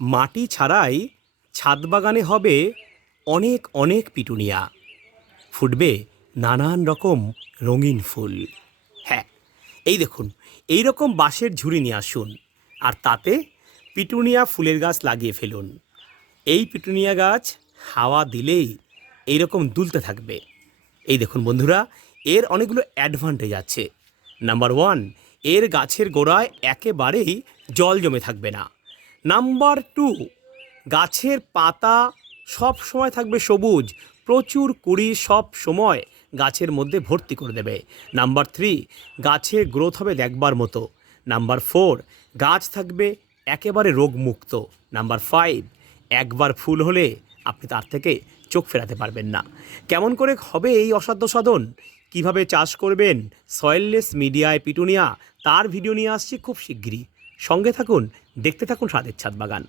মাটি ছাড়াই ছাদ বাগানে হবে অনেক অনেক পিটুনিয়া। ফুটবে নানান রকম রঙিন ফুল। হ্যাঁ এই দেখুন, এই রকম বাঁশের ঝুড়ি নিয়ে আসুন, আর তাতে পিটুনিয়া ফুলের গাছ লাগিয়ে ফেলুন। এই পিটুনিয়া গাছ হাওয়া দিলেই এই রকম দুলতে থাকবে। এই দেখুন বন্ধুরা, এর অনেকগুলো অ্যাডভান্টেজ আছে। নাম্বার ওয়ান, এর গাছের গোড়ায় একেবারেই জল জমে থাকবে না। নাম্বার টু গাছের পাতা সব সময় থাকবে সবুজ। প্রচুর কুড়ি সব সময় গাছের মধ্যে ভর্তি করে দেবে। নাম্বার থ্রি গাছের গ্রোথ হবে দেখবার মতো। নাম্বার ফোর গাছ থাকবে একেবারে রোগমুক্ত। নাম্বার ফাইভ একবার ফুল হলে আপনি তার থেকে চোখ ফেরাতে পারবেন না। কেমন করে হবে এই অসাধ্য সাধন? কীভাবে চাষ করবেন? সয়েললেস মিডিয়ায় পিটুনিয়া তার ভিডিও নিয়ে আসছি খুব শিগগিরই। সঙ্গে থাকুন দেখতে থাকুন স্বাদের ছাদ বাগান।